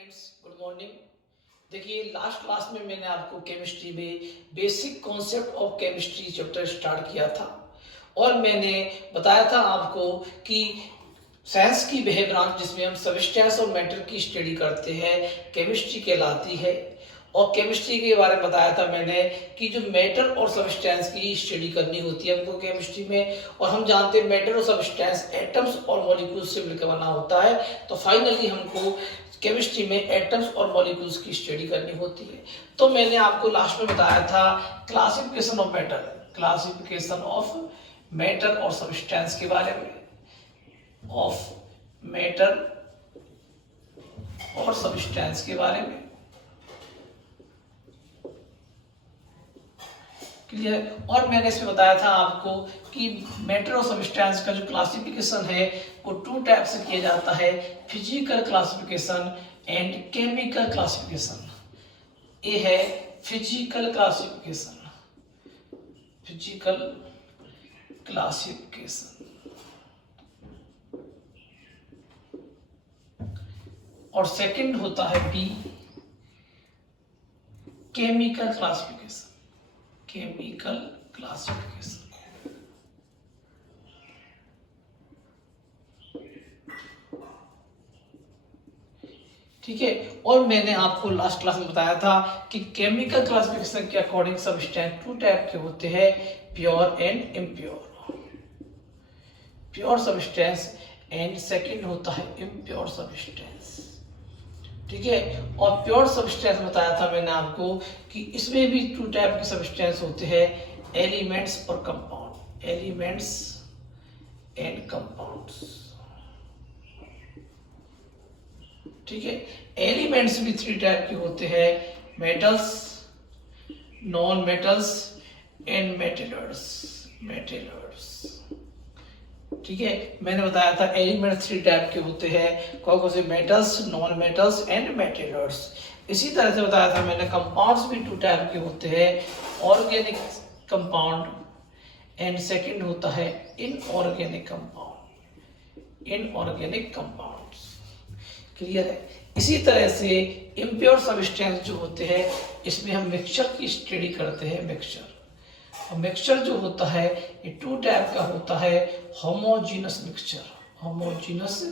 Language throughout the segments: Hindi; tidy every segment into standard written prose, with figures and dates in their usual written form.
Friends, good morning. देखिए, लास्ट क्लास में मैंने आपको केमिस्ट्री में basic concept of chemistry chapter start किया था और मैंने बताया था आपको कि साइंस की वह ब्रांच जिसमें हम सब्सटेंस और मैटर की स्टडी करते हैं केमिस्ट्री कहलाती है। और केमिस्ट्री के बारे में बताया था मैंने कि जो मैटर और सब्सटेंस की स्टडी करनी होती है हमको केमिस्ट्री में, और हम जानते हैं मैटर और सब्सटेंस एटम्स और मॉलिक्यूल्स से मिलकर बना होता है। तो फाइनली हमको केमिस्ट्री में एटम्स और मॉलिक्यूल्स की स्टडी करनी होती है। तो मैंने आपको लास्ट में बताया था classification of matter, classification of matter और सब्सटेंस के बारे में, ऑफ मैटर और सब्सटेंस के बारे में। क्लियर। और मैंने इसमें बताया था आपको कि मैटर और सब्सटेंस का जो क्लासिफिकेशन है वो टू टाइप से किया जाता है, physical classification and chemical classification. ये है फिजिकल क्लासिफिकेशन, फिजिकल क्लासिफिकेशन, और सेकंड होता है B, chemical classification, chemical classification. ठीक है। और मैंने आपको लास्ट क्लास में बताया था कि केमिकल क्लासिफिकेशन के अकॉर्डिंग सब्सटेंस टू टाइप के होते हैं, pure and impure, pure substance and second होता है इम्प्योर सब्सटेंस। ठीक है। और प्योर सब्सटेंस बताया था मैंने आपको कि इसमें भी टू टाइप के सब्सटेंस होते हैं, एलिमेंट्स और कंपाउंड, एलिमेंट्स एंड कंपाउंड्स। ठीक है। एलिमेंट्स भी थ्री टाइप के होते हैं, मेटल्स, नॉन मेटल्स एंड मेटेलर्स, मेटेलर्स। ठीक है। मैंने बताया था एलिमेंट थ्री टाइप के होते हैं, कौन कौन से, मेटल्स, नॉन मेटल्स एंड मेटेलर्स। इसी तरह से बताया था मैंने कंपाउंड्स भी टू टाइप के होते हैं, ऑर्गेनिक कंपाउंड एंड सेकंड होता है inorganic compound, inorganic compounds. Clear है। इसी तरह से इम्प्योर सब्सटेंस जो होते हैं इसमें हम मिक्सचर की स्टडी करते हैं, मिक्सचर। और मिक्सचर जो होता है ये टू टाइप का होता है, होमोजीनस मिक्सचर, होमोजीनस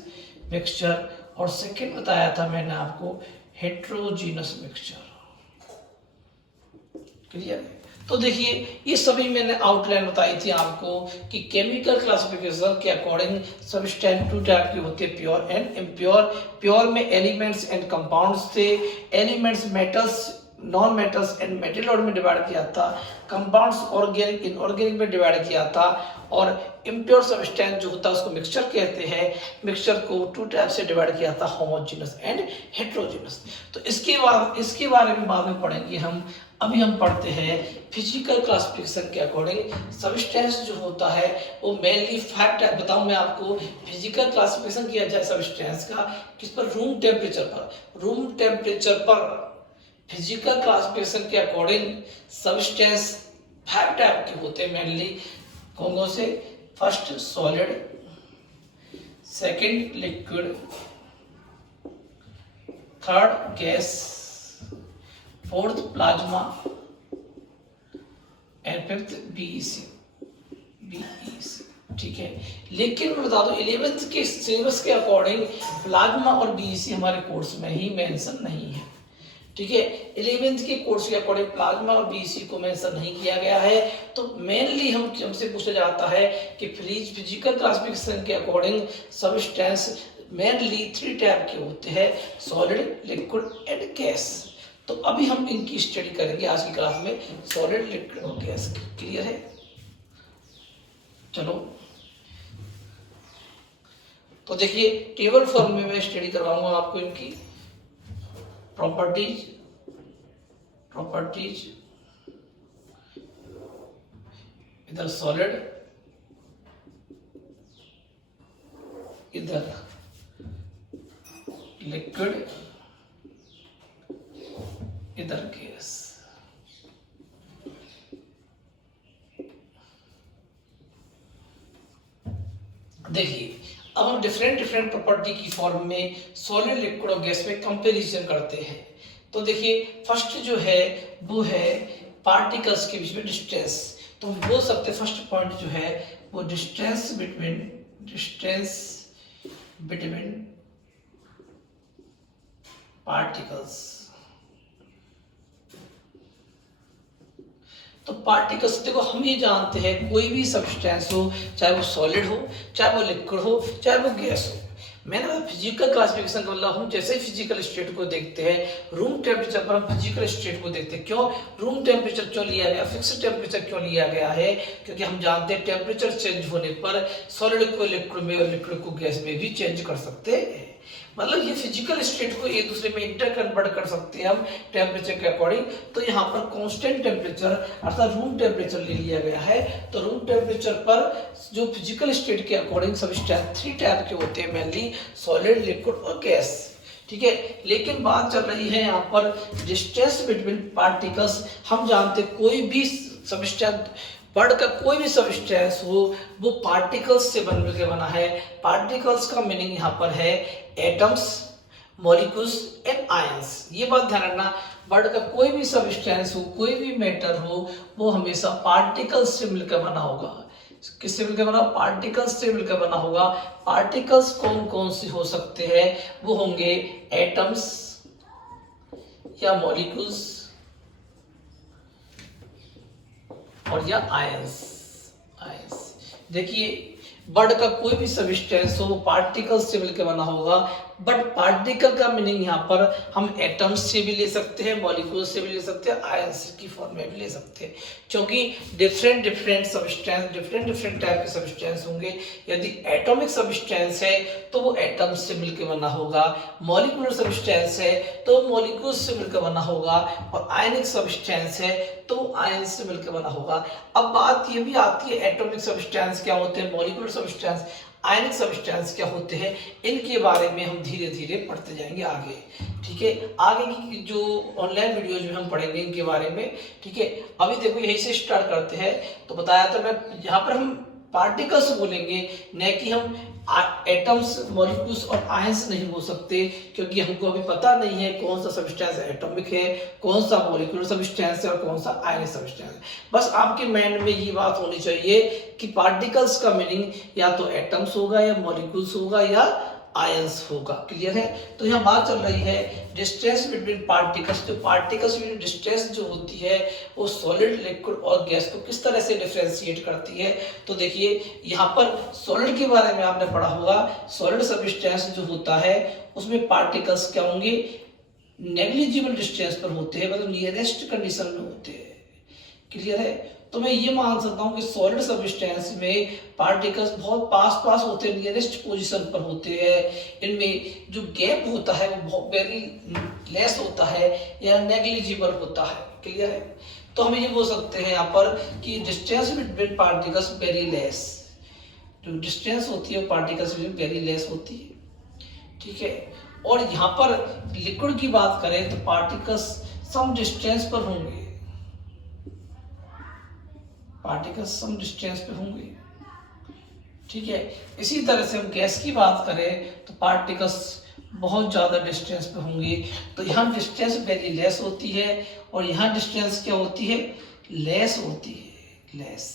मिक्सचर, और सेकंड बताया था मैंने आपको हेट्रोजीनस मिक्सचर। क्लियर है। तो देखिए, ये सभी मैंने आउटलाइन बताई थी आपको कि केमिकल क्लासिफिकेशन के अकॉर्डिंग सब्सटेंस टू टाइप के होते हैं, प्योर एंड इम्प्योर। प्योर में एलिमेंट्स एंड कंपाउंड्स थे, elements metals, non metals and metalloid में डिवाइड किया था, कंपाउंड्स ऑर्गेनिक इनऑर्गेनिक में डिवाइड किया था, और इम्प्योर सब्सटेंस जो होता है उसको मिक्सचर कहते हैं, मिक्सचर को टू टाइप से डिवाइड किया था, होमोजेनस एंड हेट्रोजेनस। तो इसके बारे में बाद में पढ़ेंगे हम। अभी हम पढ़ते हैं फिजिकल क्लासिफिकेशन के अकॉर्डिंग सब्सटेंस जो होता है वो मेनली फाइव टाइप। बताऊं मैं आपको, फिजिकल क्लासिफिकेशन किया जाए सब्सटेंस का किस पर, रूम टेम्परेचर पर, रूम टेम्परेचर पर फिजिकल क्लासिफिकेशन के अकॉर्डिंग सब्सटेंस फाइव टाइप के होते हैं मेनली, कौन कौन से, first solid, second liquid, third gas, fourth plasma and fifth BEC, BEC. ठीक है। लेकिन मैं बता दूं 11th के सिलेबस के अकॉर्डिंग प्लाज्मा और बीईसी हमारे कोर्स में ही मेंशन नहीं है। ठीक है। 11th के कोर्स के अकॉर्डिंग प्लाज्मा और बीईसी को मेंशन नहीं किया गया है। तो मेनली हमसे पूछा जाता है कि फिजिकल क्लासिफिकेशन के according substance mainly three type के होते हैं, सॉलिड, लिक्विड एंड गैस। तो अभी हम इनकी स्टडी करेंगे आज की क्लास में, सॉलिड, लिक्विड और गैस। क्लियर है। चलो, तो देखिए टेबल फॉर्म में मैं स्टडी करवाऊंगा आपको इनकी प्रॉपर्टीज, प्रॉपर्टीज, इधर सॉलिड, इधर लिक्विड, इधर गैस। देखिए अब हम डिफरेंट डिफरेंट प्रॉपर्टी की फॉर्म में सॉलिड, लिक्विड और गैस में कंपैरिजन करते हैं। तो देखिए फर्स्ट जो है वो है पार्टिकल्स के बीच में डिस्टेंस। तो हम बोल सकते हैं फर्स्ट पॉइंट जो है वो डिस्टेंस बिटवीन पार्टिकल्स। तो पार्टिकल्स देखो हम ये जानते हैं कोई भी सब्सटेंस हो, चाहे वो सॉलिड हो, चाहे वो लिक्विड हो, चाहे वो गैस हो। मैंने फिजिकल क्लासिफिकेशन का मतलब हम जैसे फिजिकल स्टेट को देखते हैं, रूम टेम्परेचर पर हम फिजिकल स्टेट को देखते हैं। क्यों रूम टेम्परेचर क्यों लिया गया, फिक्स टेम्परेचर क्यों लिया गया है? क्योंकि हम जानते हैं टेम्परेचर चेंज होने पर सॉलिड को लिक्विड में और लिक्विड को गैस में भी चेंज कर सकते हैं। मतलब ये फिजिकल स्टेट को एक दूसरे में इंटर कन्वर्ट कर सकते हैं हम टेम्परेचर के अकॉर्डिंग। तो यहाँ पर कांस्टेंट टेम्परेचर अर्थात रूम टेम्परेचर ले लिया गया है। तो रूम टेम्परेचर पर जो फिजिकल स्टेट के अकॉर्डिंग सब्सटेंस 3 टाइप के होते हैं, मेनली सॉलिड, लिक्विड और गैस। ठीक है, लेकिन बात चल रही है यहाँ पर डिस्टेंस बिटवीन पार्टिकल्स। हम जानते कोई भी सब्सटेंस वर्ड का कोई भी सब्सटेंस हो वो पार्टिकल्स से बन के बना है। पार्टिकल्स का मीनिंग यहाँ पर है एटम्स, मॉलिक्यूल्स एंड आयंस। ये बात ध्यान रखना, वर्ड का कोई भी सब्सटेंस हो, कोई भी मैटर हो, वो हमेशा पार्टिकल्स से मिलकर बना होगा। किससे मिलकर बना? पार्टिकल्स से मिलकर बना होगा। पार्टिकल्स कौन कौन से हो सकते हैं? वो होंगे एटम्स या मॉलिक्यूल्स और या आयंस। देखिए वर्ड का कोई भी सब्सटेंस हो वो पार्टिकल्स से मिलकर बना होगा। बट पार्टिकल का मीनिंग यहाँ पर हम एटम्स से भी ले सकते हैं, मॉलिक्यूल्स से भी ले सकते हैं, आयंस की फॉर्म में भी ले सकते हैं। क्योंकि different different substance, different type के सब्सटेंस होंगे। यदि एटॉमिक सब्सटेंस है तो वो एटम्स से मिलकर बना होगा, मॉलिक्यूलर सब्सटेंस है तो मॉलिक्यूल्स से मिलकर बना होगा, और आयनिक सब्सटेंस है तो आयंस से मिलकर बना होगा। अब बात ये भी आती है एटॉमिक सब्सटेंस क्या होते हैं, मॉलिक्यूलर सब्सटेंस, आयनिक सब्सटेंस क्या होते हैं। इनके बारे में हम धीरे धीरे पढ़ते जाएंगे आगे। ठीक है, आगे की जो ऑनलाइन वीडियोज में हम पढ़ेंगे इनके बारे में। ठीक है, अभी देखो यही से स्टार्ट करते हैं। तो बताया था मैं, यहाँ पर हम पार्टिकल्स बोलेंगे, न कि हम एटम्स, मॉलिक्यूल्स और आयंस नहीं बोल सकते, क्योंकि हमको अभी पता नहीं है कौन सा सब्सटेंस एटॉमिक है, कौन सा मॉलिक्यूलर सब्सटेंस है और कौन सा आयनिक सब्सटेंस है। बस आपके माइंड में ये बात होनी चाहिए कि पार्टिकल्स का मीनिंग या तो एटम्स होगा या मॉलिक्यूल्स होगा या आयंस होगा। क्लियर है? तो यहाँ बात चल रही है डिस्टेंस बिटवीन पार्टिकल्स। तो पार्टिकल्स में डिस्टेंस जो होती है वो सॉलिड, लिक्विड और गैस को किस तरह से डिफरेंशिएट करती है। तो देखिए यहाँ पर सॉलिड के बारे में आपने पढ़ा होगा। सॉलिड सब्सटेंस जो होता है उसमें पार्टिकल्स क्या होंगे? नेग्लिजिबल डिस्टेंस पर होते हैं, मतलब नियरेस्ट कंडीशन में होते हैं। क्लियर है? तो मैं ये मान सकता हूँ कि सॉलिड सब्सटेंस में पार्टिकल्स बहुत पास होते हैं, नियरेस्ट पोजीशन पर होते हैं। इनमें जो गैप होता है वो बहुत वेरी लेस होता है या नेग्लिजिबल होता है। क्लियर है? तो हम ये बोल सकते हैं यहाँ पर कि distance between particles very less. जो डिस्टेंस होती है पार्टिकल्स में वेरी लेस होती है। ठीक है, और यहाँ पर लिक्विड की बात करें तो पार्टिकल्स सम डिस्टेंस पर होंगे, पार्टिकल्स सम डिस्टेंस पे होंगे। ठीक है, इसी तरह से हम गैस की बात करें तो पार्टिकल्स बहुत ज़्यादा डिस्टेंस पे होंगे। तो यहाँ डिस्टेंस वेरी लेस होती है और यहाँ डिस्टेंस क्या होती है? लेस होती है, लेस।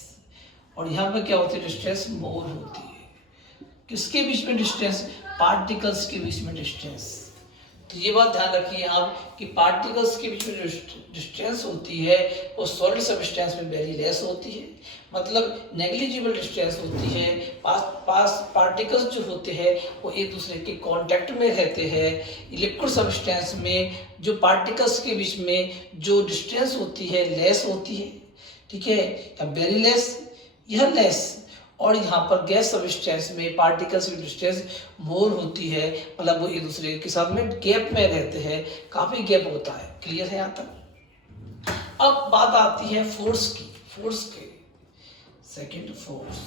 और यहाँ पे क्या होती है? डिस्टेंस मोर होती है। किसके बीच में डिस्टेंस? पार्टिकल्स के बीच में डिस्टेंस। तो ये बात ध्यान रखिए आप कि पार्टिकल्स के बीच में जो डिस्टेंस होती है वो सॉलिड सब्सटेंस में वेरी लेस होती है, मतलब नेग्लिजिबल डिस्टेंस होती है। पास पार्टिकल्स जो होते हैं वो एक दूसरे के कांटेक्ट में रहते हैं। लिक्विड सब्सटेंस में जो पार्टिकल्स के बीच में जो डिस्टेंस होती है लेस होती है। ठीक है, या वेरी लेस, यह लेस। और यहाँ पर गैस सब्सटेंस में पार्टिकल्स की डिस्टेंस मोर होती है, मतलब वो एक दूसरे के साथ में गैप में रहते हैं, काफी गैप होता है। क्लियर है यहाँ तक? अब बात आती है फोर्स की। फोर्स के सेकंड फोर्स।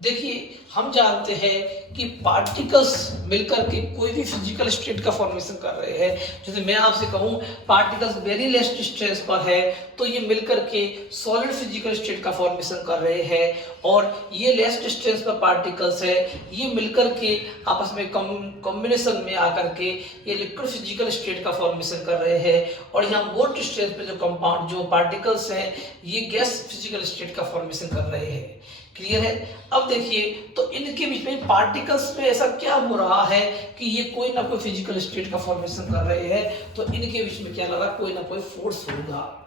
देखिए, हम जानते हैं कि पार्टिकल्स मिलकर के कोई भी फिजिकल स्टेट का फॉर्मेशन कर रहे हैं। जैसे मैं आपसे कहूँ पार्टिकल्स वेरी लेस डिस्टेंस पर है तो ये मिलकर के सॉलिड फिजिकल स्टेट का फॉर्मेशन कर रहे हैं, और ये लेस डिस्टेंस पर पार्टिकल्स है ये मिलकर के आपस में कॉम्बिनेशन में आकर के ये लिक्विड फिजिकल स्टेट का फॉर्मेशन कर रहे हैं, और यहाँ मोर डिस्टेंस पे जो कंपाउंड जो पार्टिकल्स हैं ये गैस फिजिकल स्टेट का फॉर्मेशन कर रहे हैं। क्लियर है। अब देखिए, तो इनके बीच में पार्टिकल्स में ऐसा क्या हो रहा है कि ये कोई ना कोई फिजिकल स्टेट का फॉर्मेशन कर रहे हैं, तो इनके बीच में क्या लगा, कोई ना कोई फोर्स होगा।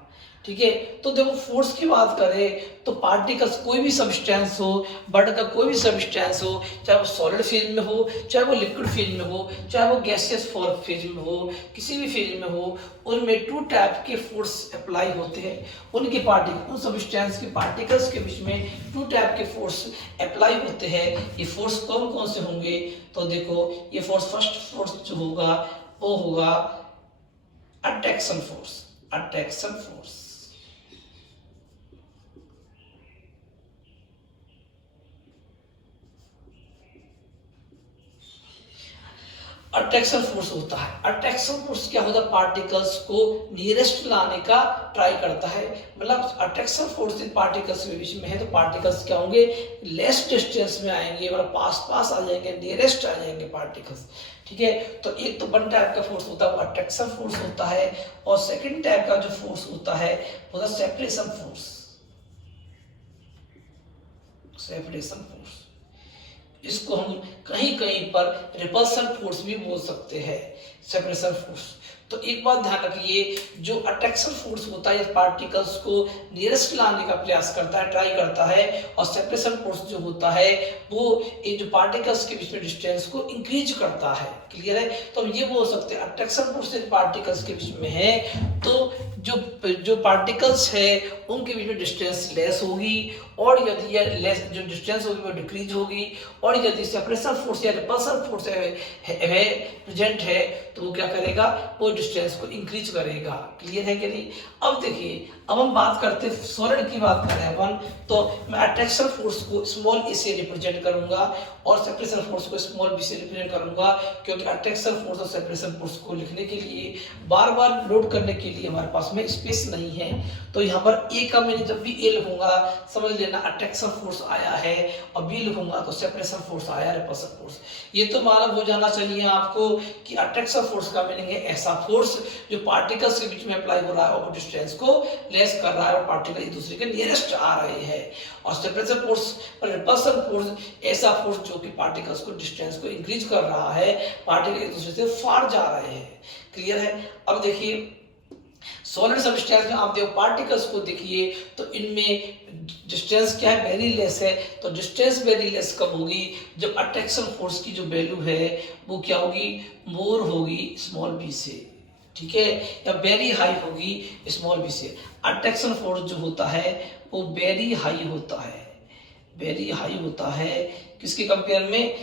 ठीक है, तो देखो फोर्स की बात करें तो पार्टिकल्स कोई भी सब्सटेंस हो, बट का कोई भी सब्सटेंस हो, चाहे वो सॉलिड फेज में हो, चाहे वो लिक्विड फेज में हो, चाहे वो गैसियस फॉर्म फेज में हो, किसी भी फेज में हो, उनमें टू टाइप के फोर्स अप्लाई होते हैं। उनके पार्टिकल उन सब्सटेंस के पार्टिकल्स के बीच में टू टाइप के फोर्स अप्लाई होते हैं। ये फोर्स कौन कौन से होंगे, तो देखो ये फोर्स, फर्स्ट फोर्स जो होगा वो होगा attraction force. Attraction force, attraction force होता है। अट्रैक्शन फोर्स क्या होता है, पार्टिकल्स को नियरेस्ट लाने का ट्राई करता है। मतलब अट्रैक्शन फोर्स पार्टिकल्स के बीच में है तो पार्टिकल्स क्या होंगे, लेस डिस्टेंस में आएंगे, मतलब पास पास आ जाएंगे, नियरेस्ट आ जाएंगे पार्टिकल्स। ठीक है, तो एक तो वन टाइप का फोर्स होता है वो अट्रैक्शन फोर्स होता है, और सेकंड टाइप का जो फोर्स होता है वो होता है सेपरेशन फोर्स। सेपरेशन फोर्स, इसको हम कहीं कहीं पर रिपल्सन फोर्स भी बोल सकते हैं, सेपरेशन फोर्स। तो एक बात ध्यान रखिए, जो अट्रैक्शन फोर्स होता है पार्टिकल्स को नियरेस्ट लाने का प्रयास करता है, ट्राई करता है, और सेपरेशन फोर्स जो होता है वो ये जो पार्टिकल्स के बीच में डिस्टेंस को इंक्रीज करता है। क्लियर है, तो हम ये बोल सकते हैं अट्रैक्शन फोर्स पार्टिकल्स के बीच में है तो जो जो पार्टिकल्स है उनके बीच में डिस्टेंस लेस होगी, और यदि यह लेस जो डिस्टेंस होगी वो डिक्रीज होगी, और यदि सेपरेशन फोर्स या रिपल्सन फोर्स है प्रेजेंट है तो वो क्या करेगा, वो डिस्टेंस को इंक्रीज करेगा। क्लियर है कि नहीं। अब देखिए, अब हम बात करते हैं सॉलिड की बात कर रहे हैं अपन, तो मैं अट्रैक्शन फोर्स को स्मॉल ए से रिप्रेजेंट करूंगा और सेपरेशन फोर्स को स्मॉल बी से रिप्रेजेंट करूंगा, क्योंकि अट्रैक्शन फोर्स और सेपरेशन फोर्स को लिखने के लिए बार बार नोट करने के लिए हमारे पास में स्पेस नहीं है। तो यहाँ पर ए का मैंने जब भी ए लिखूंगा समझ लेना अट्रैक्शन फोर्स आया है, और बी लिखूंगा तो सेपरेशन फोर्स आया, रिपल्सन फोर्स। ये तो मालूम हो जाना चाहिए आपको कि अट्रैक्शन फोर्स का मीनिंग है ऐसा फोर्स जो पार्टिकल्स के बीच में अप्लाई हो रहा है और डिस्टेंस को लेस कर रहा है और पार्टिकल एक दूसरे के नियरेस्ट आ रहे हैं, और सेपरेशन फोर्स और रिपल्सन फोर्स ऐसा फोर्स जो कि पार्टिकल्स को डिस्टेंस को इंक्रीज कर रहा है, पार्टिकल एक दूसरे से फार जा रहे हैं। क्लियर है। अब देखिए सॉलिड सब्सटेंस में आप देखो पार्टिकल्स को देखिए तो इनमें डिस्टेंस क्या है, वेरी लेस है। तो डिस्टेंस वेरी लेस कब होगी, जब अट्रैक्शन फोर्स की जो वैल्यू है वो क्या होगी, मोर होगी स्मॉल बी से। ठीक है, या वेरी हाई होगी स्मॉल बी से। अट्रैक्शन फोर्स जो होता है वो वेरी हाई होता है, वेरी हाई होता है किसके कंपेयर में,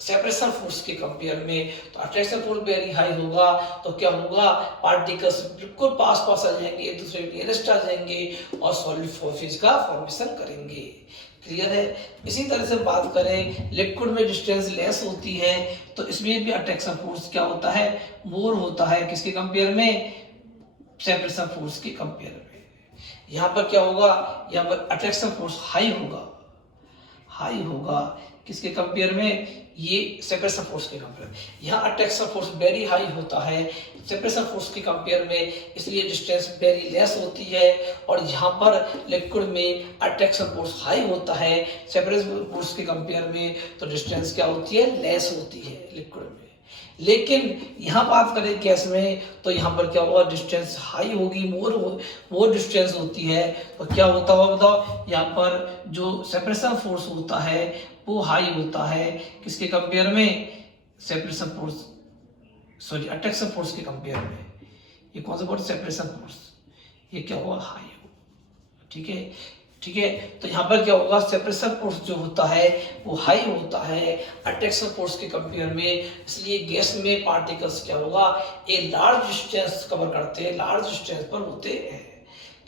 सेपरेशन फोर्स के कंपेयर में। तो अट्रैक्शन फोर्स वेरी हाई होगा तो क्या होगा, पार्टिकल्स बिल्कुल पास पास आ जाएंगे, एक दूसरे के नियरेस्ट आ जाएंगे और सॉलिड फेज का फॉर्मेशन करेंगे। क्लियर है। इसी तरह से बात करें लिक्विड में डिस्टेंस लेस होती है तो इसमें भी अट्रैक्शन फोर्स क्या होता है, मोर होता है किसके कंपेयर में, सेपरेशन फोर्स के कंपेयर में। यहाँ पर क्या होगा, यहाँ पर अट्रैक्शन फोर्स हाई होगा, हाई होगा किसके कंपेयर में, ये सेपरेशन फोर्स के कंपेयर में। यहाँ अट्रैक्शन फोर्स वेरी हाई होता है सेपरेशन फोर्स के कंपेयर में, इसलिए डिस्टेंस वेरी लेस होती है। और यहाँ पर लिक्विड में अट्रैक्शन फोर्स हाई होता है सेपरेशन फोर्स के कंपेयर में, तो डिस्टेंस क्या होती है, लेस होती है लिक्विड में। लेकिन यहाँ बात करें गैस में तो यहाँ पर क्या होगा, डिस्टेंस हाई होगी, मोर डिस्टेंस होती है। तो क्या होता होगा बताओ, यहाँ पर जो सेपरेशन फोर्स होता है वो हाई होता है किसके कंपेयर में, separation force sorry attraction force के कंपेयर में। ये कौन सा फोर्स, सेपरेशन फोर्स, ये क्या होगा, हाई होगा। ठीक है, ठीक है। तो यहाँ पर क्या होगा, सेपरेशन फोर्स जो होता है वो हाई होता है अट्रैक्शन फोर्स के कंपेयर में, इसलिए गैस में पार्टिकल्स क्या होगा, ये लार्ज डिस्टेंस कवर करते हैं, लार्ज डिस्टेंस पर होते हैं।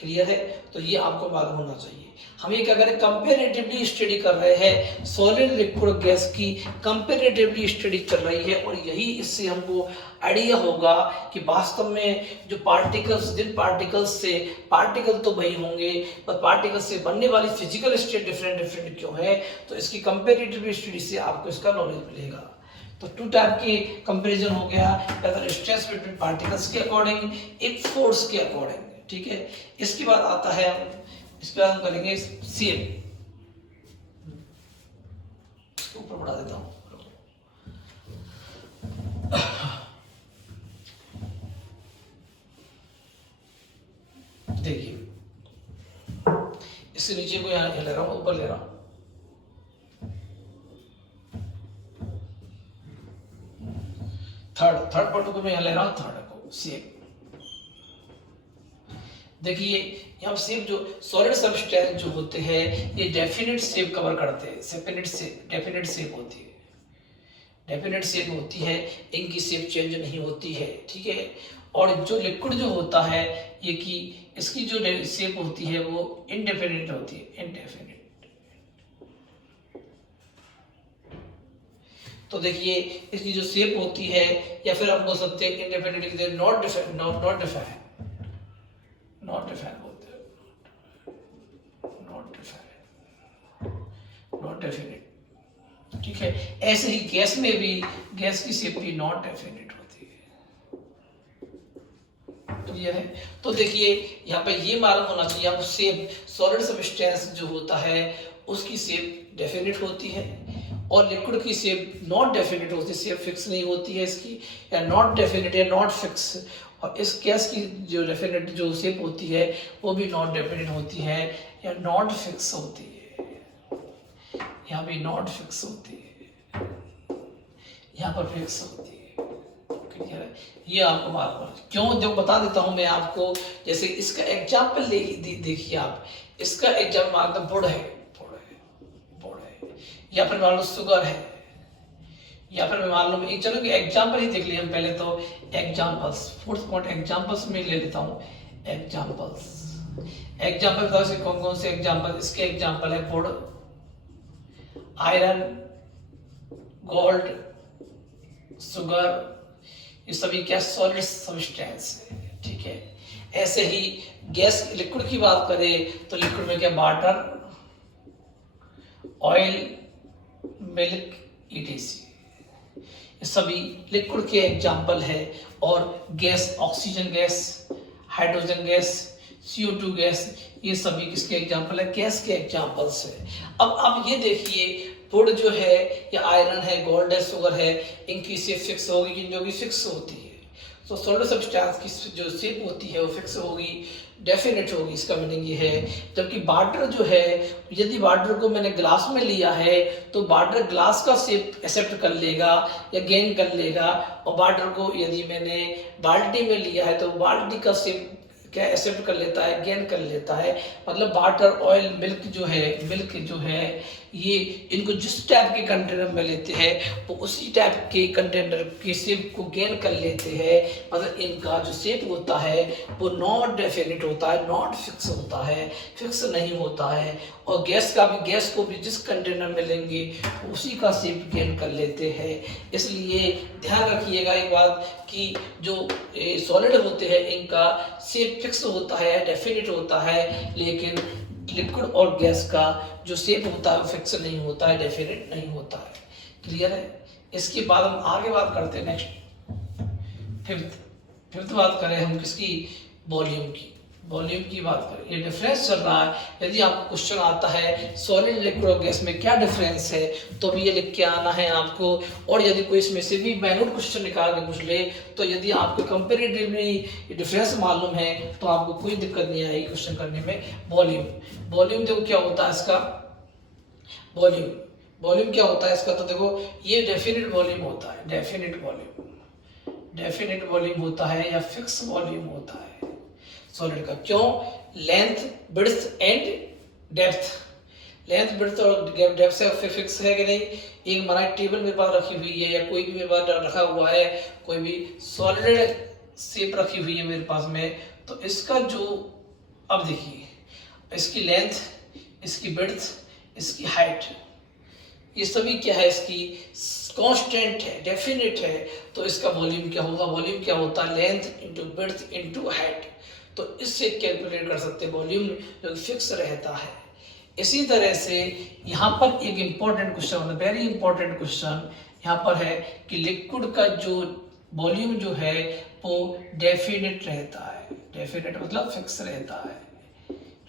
क्लियर है? तो ये आपको मालूम होना चाहिए। हम एक अगर कंपेरेटिवली स्टडी कर रहे हैं, सॉलिड लिक्विड गैस की कंपेरेटिवली स्टडी चल रही है, और यही इससे हमको आइडिया होगा कि वास्तव में जो पार्टिकल्स, जिन पार्टिकल्स से, पार्टिकल तो वही होंगे पर पार्टिकल से बनने वाली फिजिकल स्टेट डिफरेंट डिफरेंट क्यों है, तो इसकी कंपेरेटिव स्टडी से आपको इसका नॉलेज मिलेगा। तो टू टाइप के कंपैरिजन हो गया, वेदर स्ट्रेस बिटवीन पार्टिकल्स के अकॉर्डिंग, एक फोर्स के अकॉर्डिंग, ठीक है। इसके बाद आता है, इस पर हम करेंगे सेम, इसको ऊपर बढ़ा देता हूं। देखिए इससे नीचे को यहां ले रहा हूं, ऊपर ले रहा हूं। थर्ड पार्ट को मैं यहां ले रहा हूं, थर्ड को सेम। देखिए यहाँ शेप, जो सॉलिड सब्सटेंस जो होते हैं ये डेफिनेट शेप कवर करते हैं, डेफिनेट शेप होती है, डेफिनेट शेप होती है, इनकी शेप चेंज नहीं होती है, ठीक है। और जो लिक्विड जो होता है ये कि इसकी जो शेप होती है वो इनडेफिनेट होती है, इनडेफिनेट। तो देखिए इसकी जो शेप होती है, या फिर हम बोल सकते हैं इनडेफिनेट, नॉट डिफाइन बोलते हैं, नॉट डेफिनेट, ठीक है। ऐसे ही गैस में भी, गैस की शेप भी नॉट डेफिनेट होती है, क्लियर है? तो देखिए यहाँ पे ये मालूम होना चाहिए आपको, शेप, सॉलिड सब्सटेंस जो होता है उसकी शेप डेफिनेट होती है, और लिक्विड की शेप नॉट डेफिनेट होती है, शेप फिक्स नहीं होती है इसकी, या नॉट डेफिनेट या नॉट फिक्स। और इस गैस की जो डेफिनेट जो शेप होती है वो भी नॉट डेफिनेट होती है या नॉट फिक्स होती है, यहाँ भी नॉट फिक्स होती है, यहाँ पर फिक्स होती है, क्लियर है? ये आपको मालूम है क्यों, देखो बता देता हूँ मैं आपको। जैसे इसका एग्जाम्पल देखिए आप, इसका एग्जाम्पल मान लो बुढ़ है, या फिर मान लो शुगर है, या फिर मैं मान लो एक, चलो एग्जाम्पल ही देख लिए हम पहले। तो एग्जाम्पल्स, फोर्थ पॉइंट एग्जाम्पल्स में ले लेता हूँ, एग्जाम्पल बताओ से कौन कौन से एग्जाम्पल, इसके एग्जाम्पल है गुड़, आयरन, गोल्ड, शुगर, ये सभी क्या सॉलिड सब्सटेंस है, ठीक है। ऐसे ही गैस लिक्विड की बात करें तो लिक्विड में क्या, वाटर, ऑयल, मिल्क, ईटीसी, ये सभी लिक्विड के एग्जाम्पल है। और gas, oxygen gas, hydrogen gas, CO2 gas, ये सभी किसके एग्जाम्पल है, गैस के एग्जाम्पल्स है। अब आप ये देखिए गुड़ जो है या आयरन है, गोल्ड है, शुगर है, इनकी शेप फिक्स होगी कि जो भी फिक्स होती है। तो सॉलिड सब्सटेंस की जो शेप होती है वो फिक्स होगी, डेफिनेट होगी, इसका मीनिंग ये है। जबकि वाटर जो है, यदि वाटर को मैंने ग्लास में लिया है तो वाटर ग्लास का शेप एक्सेप्ट कर लेगा या गेन कर लेगा, और वाटर को यदि मैंने बाल्टी में लिया है तो बाल्टी का शेप क्या एक्सेप्ट कर लेता है, गेन कर लेता है। मतलब वाटर, ऑयल, मिल्क जो है ये, इनको जिस टाइप के कंटेनर में लेते हैं वो उसी टाइप के कंटेनर के शेप को गेन कर लेते हैं। मतलब इनका जो शेप होता है वो नॉट डेफिनेट होता है, नॉट फिक्स होता है, फिक्स नहीं होता है। और गैस को भी जिस कंटेनर में लेंगे उसी का शेप गेन कर लेते हैं। इसलिए ध्यान रखिएगा एक बात कि जो सॉलिड होते हैं इनका शेप फिक्स होता है, डेफिनेट होता है, लेकिन लिक्विड और गैस का जो शेप होता है फिक्स नहीं होता है, डेफिनेट नहीं होता है, क्लियर है? इसके बाद हम आगे बात करते हैं नेक्स्ट, फिफ्थ बात करें हम किसकी, वॉल्यूम की बात करें। ये डिफरेंस चल रहा है, यदि आपको क्वेश्चन आता है सॉलिड, लिक्विड और गैस में क्या डिफरेंस है तो भी ये लिख के आना है आपको। और यदि कोई इसमें से भी मैनुअल क्वेश्चन निकाल के पूछ ले तो यदि आपको कंपेरेटिवली डिफरेंस मालूम है तो आपको कोई दिक्कत नहीं आएगी क्वेश्चन करने में। वॉल्यूम देखो क्या होता है इसका, वॉल्यूम क्या होता है इसका, तो देखो ये डेफिनेट वॉल्यूम होता है, डेफिनेट वॉल्यूम होता है या फिक्स वॉल्यूम होता है सॉलिड का। क्यों? Length, width and depth, length, width और डेप्थ से फिक्स है कि नहीं। एक हमारा टेबल मेरे पास रखी हुई है या कोई भी मेरे पास रखा हुआ है, कोई भी सॉलिड शेप रखी हुई है मेरे पास में, तो इसका जो अब देखिए इसकी लेंथ, इसकी विड्थ, इसकी हाइट, ये सभी क्या है, इसकी कांस्टेंट है, डेफिनेट है। तो इसका वॉल्यूम क्या होगा, वॉल्यूम क्या होता है, length into width into height. तो इससे कैलकुलेट कर सकते हैं वॉल्यूम जो फिक्स रहता है। इसी तरह से यहाँ पर एक important question, very important question यहाँ पर है कि लिक्विड का जो वॉल्यूम जो है वो डेफिनेट रहता है। डेफिनेट मतलब फिक्स रहता है।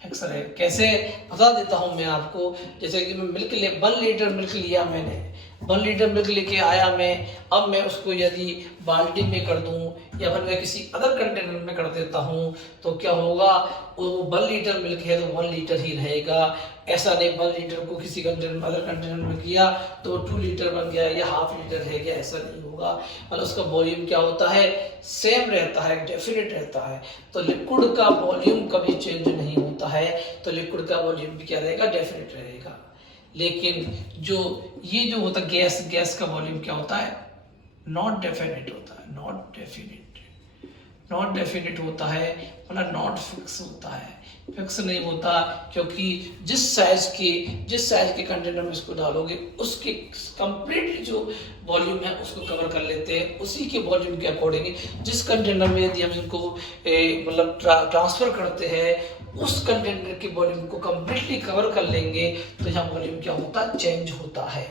फिक्स रहे कैसे बता देता हूँ मैं आपको। जैसे कि मैं मिल्क 1 लीटर मिल्क लिया मैंने, 1 लीटर मिल्क लेके आया मैं, अब मैं उसको यदि बाल्टी में कर दूं या फिर मैं किसी अदर कंटेनर में कर देता हूं तो क्या होगा, वो 1 लीटर मिल्क है तो 1 लीटर ही रहेगा। ऐसा नहीं 1 लीटर को किसी कंटेनर में, अदर कंटेनर में किया तो 2 लीटर बन गया या हाफ लीटर रह गया, ऐसा नहीं होगा। मतलब उसका वॉल्यूम क्या होता है, सेम रहता है, डेफिनेट रहता है। तो लिक्विड का वॉल्यूम कभी चेंज नहीं होता है, तो लिक्विड का वॉल्यूम भी क्या रहेगा, डेफिनेट रहेगा। लेकिन जो ये जो होता है गैस, गैस का वॉल्यूम क्या होता है, नॉट डेफिनेट होता है। नॉट डेफिनेट, नॉट डेफिनेट होता है, मतलब नॉट फिक्स होता है। फिक्स नहीं होता क्योंकि जिस साइज के कंटेनर में इसको डालोगे उसके कंप्लीटली जो वॉल्यूम है उसको कवर कर लेते हैं। उसी के वॉल्यूम के अकॉर्डिंग जिस कंटेनर में यदि हम इनको मतलब ट्रांसफर करते हैं उस कंटेनर के वॉल्यूम को कंप्लीटली कवर कर लेंगे तो यहाँ वॉल्यूम क्या होता है, चेंज होता है।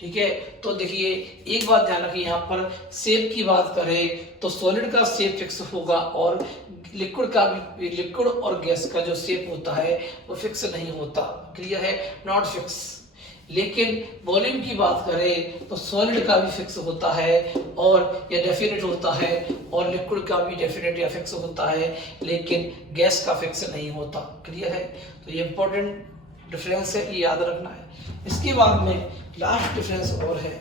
ठीक है, तो देखिए एक बात ध्यान रखिए, यहाँ पर शेप की बात करें तो सॉलिड का शेप फिक्स होगा और लिक्विड का भी, लिक्विड और गैस का जो शेप होता है वो फिक्स नहीं होता। क्लियर है, नॉट फिक्स। लेकिन वॉल्यूम की बात करें तो सॉलिड का भी फिक्स होता है और या डेफिनेट होता है, और लिक्विड का भी डेफिनेट या फिक्स होता है, लेकिन गैस का फिक्स नहीं होता। क्लियर है, तो ये इंपॉर्टेंट डिफरेंस है, ये याद रखना है। इसके बाद में लास्ट डिफरेंस और है,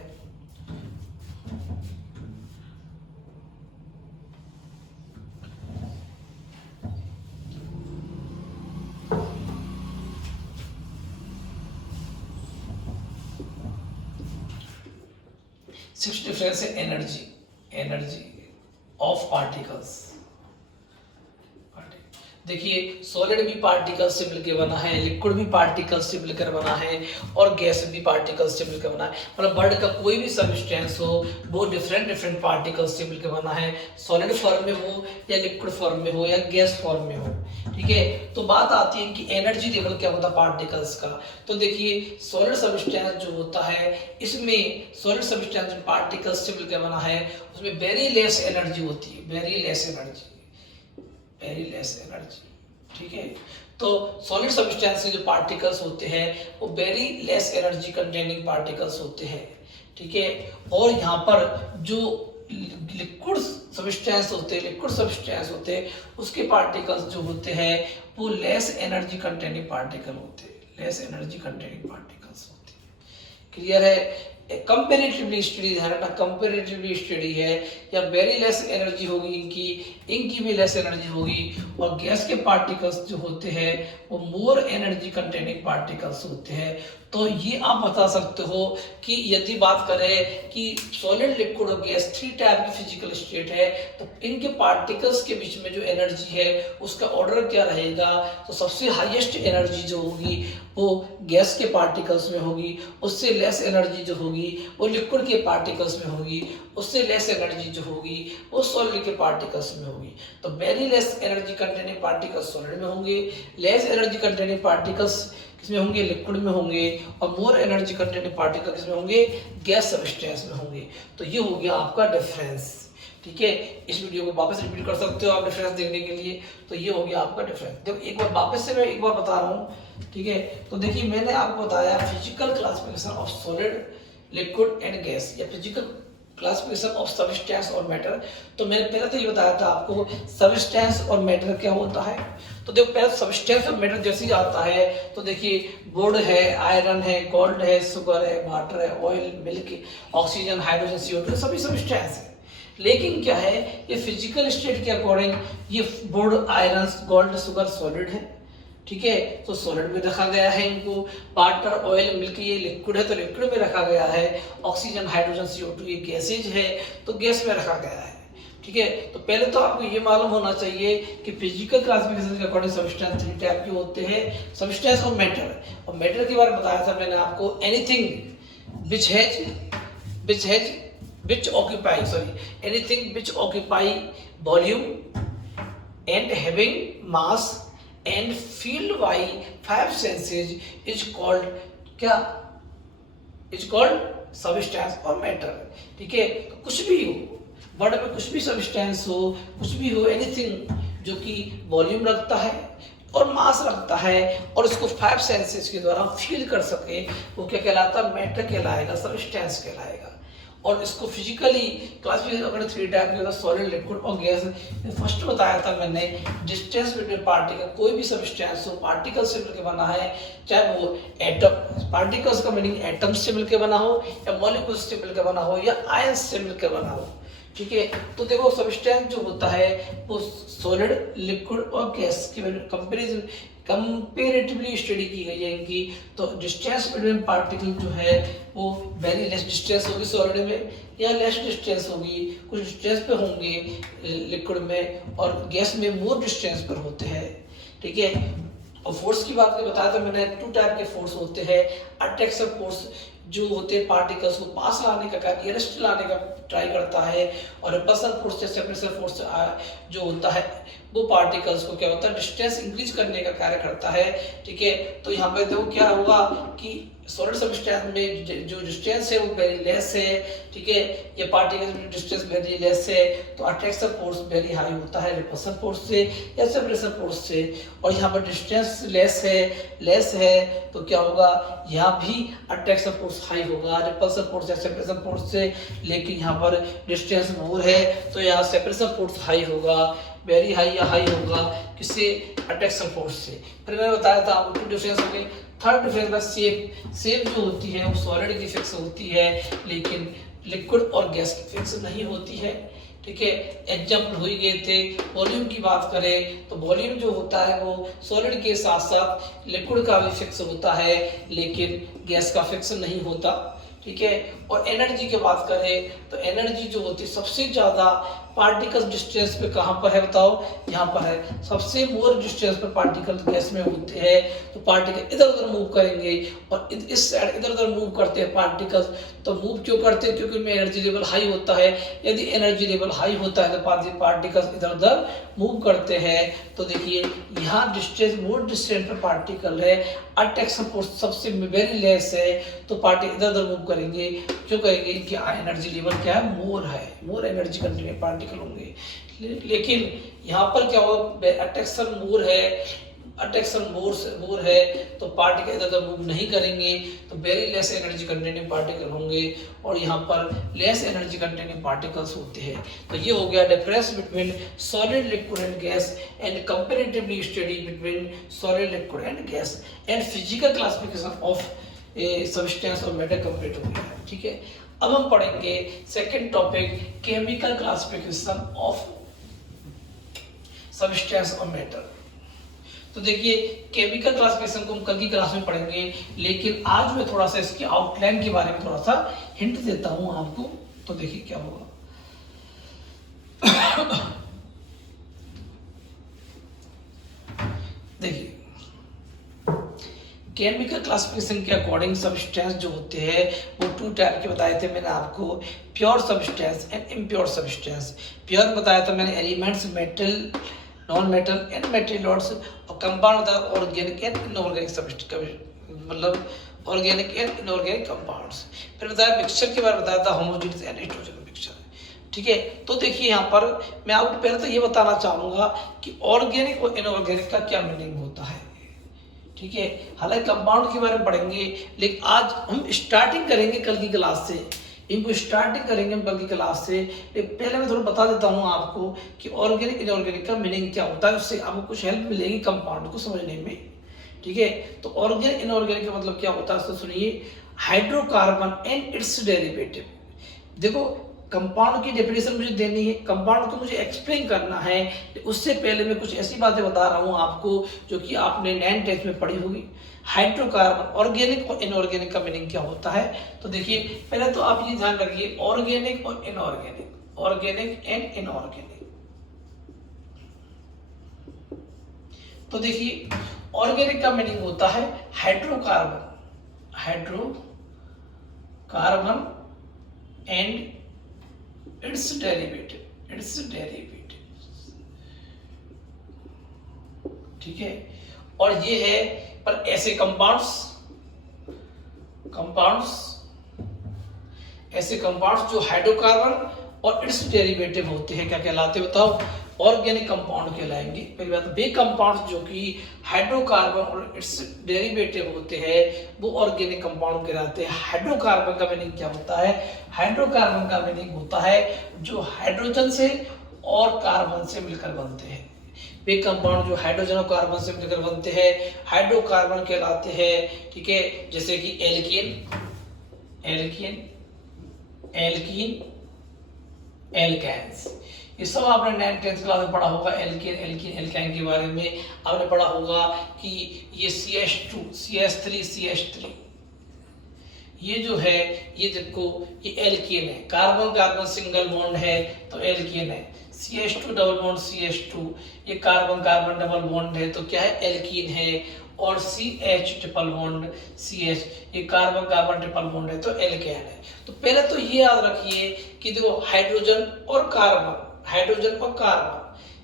सिक्स डिफरेंस है एनर्जी, एनर्जी ऑफ पार्टिकल्स। देखिए सॉलिड भी पार्टिकल से मिलकर बना है, लिक्विड भी पार्टिकल से मिलकर बना है, और गैस भी पार्टिकल से मिलकर बना है। मतलब वर्ल्ड का कोई भी सब्सटेंस हो वो डिफरेंट डिफरेंट पार्टिकल से मिलकर बना है, सॉलिड फॉर्म में हो या लिक्विड फॉर्म में हो या गैस फॉर्म में हो। ठीक है, तो बात आती है कि एनर्जी लेवल क्या होता है पार्टिकल्स का। तो देखिए सॉलिड सब्सटेंस जो होता है, इसमें सॉलिड सब्सटेंस पार्टिकल्स से मिलकर बना है, उसमें वेरी लेस एनर्जी होती है, very less energy, very less energy. ठीक है, तो सॉलिड सब्सटेंस के जो पार्टिकल्स होते हैं वो very less energy containing particles होते हैं। ठीक है, और यहाँ पर जो लिक्विड सब्सटेंस होते हैं उसके पार्टिकल्स जो होते हैं वो लेस एनर्जी कंटेनिंग पार्टिकल होते हैं, लेस एनर्जी कंटेनिंग पार्टिकल्स होते हैं। क्लियर है, कंपेरेटिवली स्टडी है ना, कंपेरेटिवली स्टडी है, या वेरी लेस एनर्जी होगी इनकी भी लेस एनर्जी होगी, और गैस के पार्टिकल्स जो होते हैं वो मोर एनर्जी कंटेनिंग पार्टिकल्स होते हैं। तो ये आप बता सकते हो कि यदि बात करें कि सॉलिड, लिक्विड और गैस 3 टाइप की फिजिकल स्टेट है, तो इनके पार्टिकल्स के बीच में जो एनर्जी है उसका ऑर्डर क्या रहेगा। तो सबसे हाईएस्ट एनर्जी जो होगी वो गैस के पार्टिकल्स में होगी, उससे लेस एनर्जी जो होगी वो लिक्विड के पार्टिकल्स में होगी, उससे लेस एनर्जी जो होगी वो सॉलिड के पार्टिकल्स में होगी। तो very less energy containing particles solid में होंगे, लेस एनर्जी कंटेनिंग पार्टिकल्स किसमें होंगे, लिक्विड में होंगे, और मोर एनर्जी कंटेनिंग पार्टिकल किसमें होंगे, गैस सब्सटेंस में होंगे। तो ये हो गया आपका डिफरेंस। ठीक है, इस वीडियो को वापस रिपीट कर सकते हो आप डिफरेंस देखने के लिए। तो ये हो गया आपका डिफरेंस। देखो एक बार वापस से मैं एक बार बता रहा हूँ। ठीक है, तो देखिए मैंने आपको बताया physical classification of solid, liquid and gas, या फिजिकल क्लासिफिकेशन ऑफ सब्सटेंस और मैटर। तो मैंने पहले तो ये बताया था आपको सब्सटेंस और मैटर क्या होता है। तो देखो पहले सब्सटेंस और मैटर जैसे ही आता है तो देखिए वुड है, आयरन है, गोल्ड है, शुगर है, वाटर है, oil, milk, oxygen, hydrogen, CO2 सभी सब्सटेंस है। लेकिन क्या है, ये फिजिकल स्टेट के अकॉर्डिंग ये would, iron, gold, sugar solid है। ठीक है, तो सॉलिड में रखा गया है इनको। वाटर, ऑयल, मिल्क ये लिक्विड है तो लिक्विड में रखा गया है। ऑक्सीजन, हाइड्रोजन, CO2 ये गैसेज है तो गैस में रखा गया है। ठीक है। तो पहले तो आपको ये मालूम होना चाहिए कि फिजिकल क्लासिफिकेशन के अकॉर्डिंग सब्सटेंस 3 टाइप के होते हैं, सब्सटेंस और मैटर। और मैटर के बारे में बताया था मैंने आपको, anything which occupy anything which occupy volume and having mass and feel by 5 senses is called क्या, इज कॉल्ड सब्सटेंस और मैटर। ठीक है। तो कुछ भी हो, वर्ड में कुछ भी सब्सटेंस हो, कुछ भी हो, एनीथिंग जो कि वॉल्यूम रखता है और मास रखता है और इसको 5 सेंसेस के द्वारा फील कर सके, वो क्या कहलाता है, मैटर कहलाएगा, सब्सटेंस कहलाएगा। और इसको फिजिकली क्लासिफिकेशन अगर 3 टाइप के होता है, सॉलिड, लिक्विड और गैस। फर्स्ट बताया था मैंने, डिस्टेंस बिटवीन पार्टिकल, कोई भी सब्सटेंस हो पार्टिकल से मिलकर बना है, चाहे वो एटम, पार्टिकल्स का मीनिंग एटम से मिलकर बना हो या मॉलिक्यूल्स से मिलकर बना हो या आयंस से मिलकर बना हो। ठीक है। तो देखो सब्सटेंस जो होता है वो सॉलिड, लिक्विड और गैस की कंपेरेटिवली स्टडी की गई है इनकी। तो डिस्टेंस बिटवीन पार्टिकल जो है वो वेरी लेस डिस्टेंस होगी सॉलिड में या लेस डिस्टेंस होगी, कुछ डिस्टेंस पे होंगे लिक्विड में, और गैस में मोर डिस्टेंस पर होते हैं। ठीक है। और फोर्स की बात में बताया था मैंने, 2 टाइप के फोर्स होते हैं। अट्रैक्शन फोर्स जो होते हैं पार्टिकल्स को पास लाने का, नियरेस्ट लाने का ट्राई करता है, और रिपल्सन फोर्स या सेपरेशन फोर्स जो होता है वो पार्टिकल्स को क्या होता है, डिस्टेंस इंक्रीज करने का कार्य करता है। ठीक है। तो यहाँ पे देखो क्या होगा कि सॉलिड सब्सटेंस में जो डिस्टेंस है वो वेरी लेस है। ठीक है। ये पार्टिकल्स में डिस्टेंस वेरी लेस है, तो अट्रैक्शन फोर्स वेरी हाई होता है रिपल्सन फोर्स से या सेपरेशन फोर्स से। और यहाँ पर डिस्टेंस लेस है तो क्या होगा, यहाँ भी अट्रैक्शन फोर्स हाई होगा रिपल्सन फोर्स या सेपरेशन फोर्स से। लेकिन यहाँ पर डिस्टेंस मोर है तो यहाँ सेपरेशन फोर्स हाई होगा, वेरी हाई या हाई होगा किससे, अट्रैक्शन फोर्स से। फिर मैंने बताया था आपको 2 डिफरेंस हो गए। थर्ड डिफरेंस है शेप जो होती है वो सॉलिड की फिक्स होती है, लेकिन लिक्विड और गैस की फिक्स नहीं होती है। ठीक है। एग्जाम्पल हो ही गए थे। वॉल्यूम की बात करें तो वॉल्यूम जो होता है वो सॉलिड के साथ साथ लिक्विड का भी फिक्स होता है, लेकिन गैस का फिक्स नहीं होता। ठीक है। और एनर्जी की बात करें तो एनर्जी जो होती है सबसे ज्यादा पार्टिकल डिस्टेंस पे कहाँ पर है बताओ, यहाँ पर है। सबसे मोर डिस्टेंस पर पार्टिकल गैस में होते हैं, तो पार्टिकल इधर उधर मूव करेंगे और इस साइड इधर उधर मूव करते हैं पार्टिकल्स। तो मूव क्यों करते हैं, क्योंकि उनमें एनर्जी लेवल हाई होता है। यदि एनर्जी लेवल हाई होता है तो पार्टिकल्स इधर उधर मूव करते हैं। तो देखिए यहाँ डिस्टेंस, मोर डिस्टेंस पर पार्टिकल है, अट्रैक्शन फोर्स सबसे वेरी लेस है, तो पार्टिकल इधर उधर मूव करेंगे। क्यों करेंगे कि एनर्जी लेवल क्या है, मोर है, मोर एनर्जी कंटेनिंग पार्टिकल होंगे। लेकिन यहाँ पर क्या होगा, अट्रैक्शन मोर है तो पार्टिकल इधर उधर मूव नहीं करेंगे, तो very less energy containing particle होंगे, और यहाँ पर लेस एनर्जी कंटेनिंग पार्टिकल्स होते हैं। तो ये हो गया difference between solid, liquid and gas and comparatively study between solid, liquid and gas and physical classification of substance और मैटर कंपैरेटिवली। ठीक है। अब हम पढ़ेंगे second topic, chemical classification of substance और मैटर। तो देखिए केमिकल क्लासिफिकेशन को हम कल की क्लास में पढ़ेंगे, लेकिन आज मैं थोड़ा सा इसकी आउटलाइन के बारे में थोड़ा सा हिंट देता हूं आपको। तो देखिए क्या होगा। देखिए केमिकल क्लासिफिकेशन के अकॉर्डिंग सब्सटेंस जो होते हैं वो 2 टाइप के बताए थे मैंने आपको, pure substance and impure substance. Pure बताया था मैंने elements, metal, non metal and materials, और कंपाउंड होता है ऑर्गेनिक एंड इनऑर्गेनिक सब्सटेंस, मतलब ऑर्गेनिक एंड इनऑर्गेनिक कंपाउंड्स। फिर बताया मिक्सचर के बारे में बताया था, होमोजेनियस एंड हेटेरोजेनियस मिक्सचर। ठीक है। तो देखिए यहाँ पर मैं आपको पहले तो ये बताना चाहूंगा कि ऑर्गेनिक और इनऑर्गेनिक का क्या मीनिंग होता है। ठीक है। हालांकि कंपाउंड के बारे में पढ़ेंगे, लेकिन आज हम स्टार्टिंग करेंगे कल की क्लास से, इनको स्टार्टिंग करेंगे हम कल की क्लास से। पहले मैं थोड़ा बता देता हूँ आपको कि ऑर्गेनिक इनऑर्गेनिक का मीनिंग क्या होता है, उससे आपको कुछ हेल्प मिलेगी कंपाउंड को समझने में। ठीक है। तो ऑर्गेनिक इनऑर्गेनिक का मतलब क्या होता है, तो सुनिए, हाइड्रोकार्बन एंड इट्स डेरिवेटिव। देखो कंपाउंड की डेफिनेशन मुझे देनी है, कंपाउंड को मुझे एक्सप्लेन करना है, उससे पहले मैं कुछ ऐसी बातें बता रहा हूँ आपको जो कि आपने 9th 10th में पढ़ी होगी। हाइड्रोकार्बन, ऑर्गेनिक और इनऑर्गेनिक का मीनिंग क्या होता है। तो देखिए पहले तो आप ये ध्यान रखिए, ऑर्गेनिक और इनऑर्गेनिक, ऑर्गेनिक एंड इनऑर्गेनिक। तो देखिए ऑर्गेनिक का मीनिंग होता है हाइड्रोकार्बन, एंड इट्स डेरिवेटिव, ठीक है। और ये है पर ऐसे कंपाउंड्स जो हाइड्रोकार्बन और इट्स डेरिवेटिव होते हैं क्या कहलाते हैं बताओ? ऑर्गेनिक कंपाउंड कहलाएंगे। पहली बात, वे कंपाउंड्स जो कि हाइड्रोकार्बन और इट्स डेरिवेटिव होते हैं वो ऑर्गेनिक कंपाउंड कहलाते हैं। हाइड्रोकार्बन का मीनिंग क्या होता है? हाइड्रोकार्बन का मीनिंग होता है जो हाइड्रोजन से और कार्बन से मिलकर बनते हैं। वे कंपाउंड जो हाइड्रोजन और कार्बन से मिलकर बनते हैं हाइड्रोकार्बन कहलाते हैं, ठीक है। जैसे कि एल्केन्स, ये सब आपने 9th 10th क्लास में पढ़ा होगा। एल्केन के बारे में आपने पढ़ा होगा कि ये CH2 CH3 CH3 ये जो है, ये देखो ये एल्केन है, कार्बन कार्बन सिंगल बॉन्ड है तो एल्केन है। CH2 डबल बॉन्ड CH2 ये कार्बन कार्बन डबल बॉन्ड है तो क्या है? एल्कीन है। और CH ट्रिपल बॉन्ड CH ये कार्बन कार्बन ट्रिपल बॉन्ड है तो एल्केन है। तो पहले तो ये याद रखिए कि देखो हाइड्रोजन और कार्बन,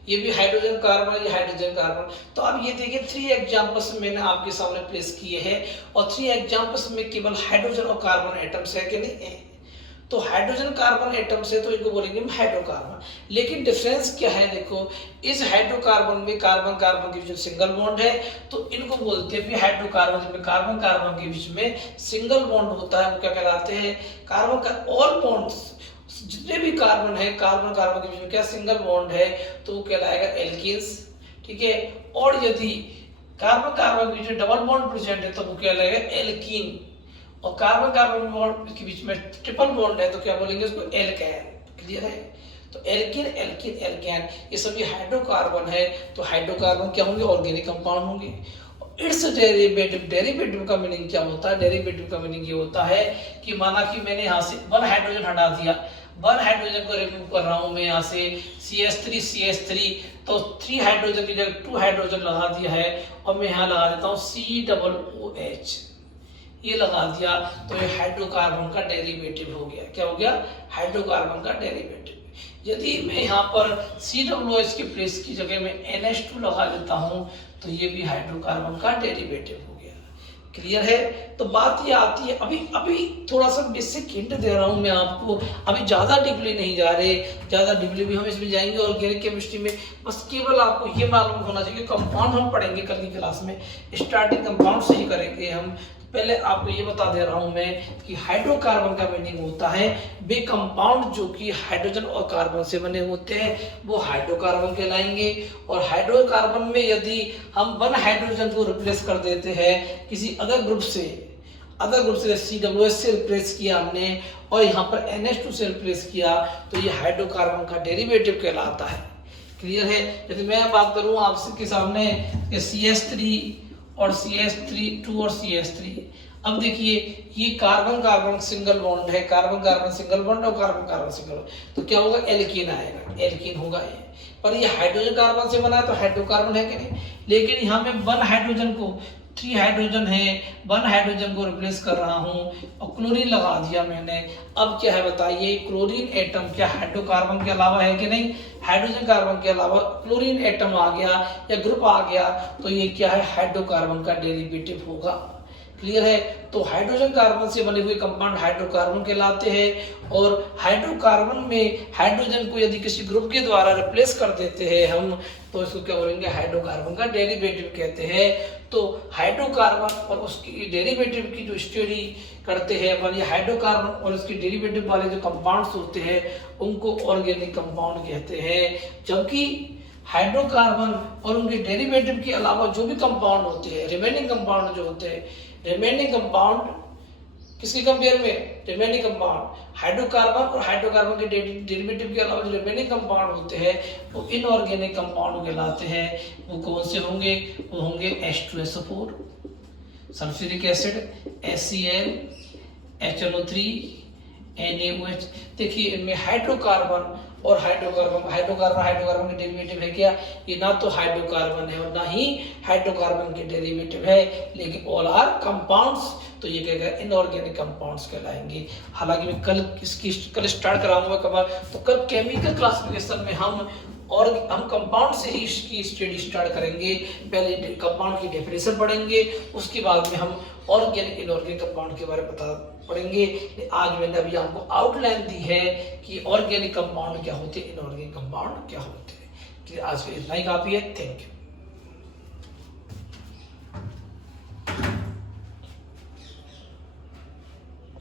ये भी हाइड्रोजन कार्बन, ये हाइड्रोजन कार्बन। तो अब ये देखिए 3 एग्जांपल्स मैंने आपके सामने प्लेस किए हैं और 3 एग्जांपल्स में केवल हाइड्रोजन और कार्बन एटम्स है कि नहीं है? तो हाइड्रोजन कार्बन एटम्स है तो इनको बोलेंगे हम हाइड्रोकार्बन। लेकिन डिफरेंस क्या है देखो, इस हाइड्रोकार्बन में कार्बन कार्बन के बीच में सिंगल बॉन्ड है तो इनको बोलते हैं हाइड्रोकार्बन में कार्बन कार्बन के बीच में सिंगल बॉन्ड होता है वो क्या कहलाते हैं? कार्बन का ऑल बॉन्ड्स जितने भी कार्बन है, कार्बन कार्बन के बीच में क्या सिंगल बॉन्ड है तो वो कहलाएगा एल्कीन्स, ठीक है। और यदि कार्बन कार्बन के बीच में डबल बॉन्ड प्रेजेंट है तो वो कहलाएगा एल्कीन। और कार्बन कार्बन बॉन्ड के बीच में ट्रिपल बॉन्ड है तो क्या बोलेंगे उसको? एल्केन। क्लियर है? तो एल्कीन एल्केन ये सभी हाइड्रोकार्बन है तो हाइड्रोकार्बन क्या होंगे? ऑर्गेनिक कंपाउंड होंगे। इट्स डेरिवेटिव का मीनिंग क्या होता है? डेरिवेटिव का मीनिंग ये होता है कि माना कि मैंने यहाँ से 1 हाइड्रोजन हटा दिया, 1 हाइड्रोजन को रिमूव कर रहा हूँ मैं यहाँ से CH3 तो 3 हाइड्रोजन की जगह 2 हाइड्रोजन लगा दिया है और मैं यहाँ लगा देता हूँ COOH, ये लगा दिया तो ये हाइड्रोकार्बन का डेरिवेटिव हो गया। क्या हो गया? हाइड्रोकार्बन का डेरिवेटिव। यदि मैं यहाँ पर COOH की प्लेस की जगह में NH2 लगा देता हूँ तो ये भी हाइड्रोकार्बन का डेरिवेटिव हो गया। क्लियर है? तो बात ये आती है, अभी थोड़ा सा बेसिक हिंट दे रहा हूँ मैं आपको, अभी ज्यादा डीपली नहीं जा रहे, ज्यादा डीपली भी हम इसमें जाएंगे ऑर्गेनिक केमिस्ट्री में। बस केवल आपको ये मालूम होना चाहिए कंपाउंड हम पढ़ेंगे कल की क्लास में, स्टार्टिंग कंपाउंड से ही करेंगे हम। पहले आपको ये बता दे रहा हूं मैं कि हाइड्रोकार्बन का मीनिंग होता है वे कंपाउंड जो कि हाइड्रोजन और कार्बन से बने होते हैं वो हाइड्रोकार्बन कहलाएंगे। और हाइड्रोकार्बन में यदि हम 1 हाइड्रोजन को रिप्लेस कर देते हैं किसी अदर ग्रुप से COOH से रिप्लेस किया हमने और यहाँ पर NH2 से रिप्लेस किया तो ये हाइड्रोकार्बन का डेरिवेटिव कहलाता है। क्लियर है? यदि मैं बात करूँ आपसे के सामने CH3 और CH3 और CH3, अब देखिए ये कार्बन कार्बन सिंगल बॉन्ड है, कार्बन कार्बन सिंगल बॉन्ड और कार्बन कार्बन सिंगल बॉन्ड, तो क्या होगा? एल्कीन आएगा, एल्कीन होगा ये। पर ये हाइड्रोजन कार्बन से बना है तो हाइड्रोकार्बन है कि नहीं? लेकिन यहाँ में 1 हाइड्रोजन को 3 हाइड्रोजन है, 1 हाइड्रोजन को रिप्लेस कर रहा हूँ और क्लोरीन लगा दिया मैंने। अब क्या है बताइए, क्लोरीन एटम क्या हाइड्रोकार्बन के अलावा है कि नहीं? हाइड्रोजन कार्बन के अलावा क्लोरीन एटम आ गया या ग्रुप आ गया तो ये क्या है? हाइड्रोकार्बन का डेरिवेटिव होगा। क्लियर है? तो हाइड्रोजन कार्बन से बने हुए कंपाउंड हाइड्रोकार्बन कहलाते हैं। और हाइड्रोकार्बन में हाइड्रोजन को यदि किसी ग्रुप के द्वारा रिप्लेस कर देते हैं हम तो इसको क्या बोलेंगे? हाइड्रोकार्बन का डेरिवेटिव कहते हैं। तो हाइड्रोकार्बन और उसकी डेरिवेटिव की जो स्टडी करते हैं अपन, ये हाइड्रोकार्बन और उसकी डेरिवेटिव वाले जो कंपाउंड्स होते हैं उनको ऑर्गेनिक कंपाउंड कहते हैं। जबकि हाइड्रोकार्बन और उनके डेरिवेटिव के अलावा जो भी कंपाउंड होते हैं, रिमेनिंग कंपाउंड जो होते हैं, रिमेनिंग कंपाउंड किसके कंपेयर में? रिमेनिंग कंपाउंड हाइड्रोकार्बन और हाइड्रोकार्बन के डेरिवेटिव के अलावा जो रिमेनिंग कंपाउंड होते हैं वो इनऑर्गेनिक कंपाउंड कहलाते हैं। वो कौन से होंगे? वो होंगे H2SO4, sulphuric acid, HCl, HNO3, NaOH। देखिए इनमें हाइड्रोकार्बन और हाइड्रोकार्बन हाइड्रोकार्बन के डेरिवेटिव है क्या, ये ना तो हाइड्रोकार्बन है और ना ही हाइड्रोकार्बन के डेरिवेटिव है, लेकिन ऑल आर कंपाउंड्स, तो ये क्या कहते हैं इनऑर्गेनिक कंपाउंड्स कहलाएंगे। हालांकि मैं कल स्टार्ट कराऊंगा कब, तो कल केमिकल क्लासिफिकेशन में हम कंपाउंड से ही इसकी स्टडी स्टार्ट करेंगे। पहले कंपाउंड की डेफिनेशन पढ़ेंगे, उसके बाद में हम ऑर्गेनिक इनऑर्गेनिक कंपाउंड के बारे में पढ़ेंगे। आज मैंने अभी आपको आउटलाइन दी है कि ऑर्गेनिक कंपाउंड क्या होते हैं, इनऑर्गेनिक कंपाउंड क्या होते हैं। आज के इतना ही काफी है। Thank you.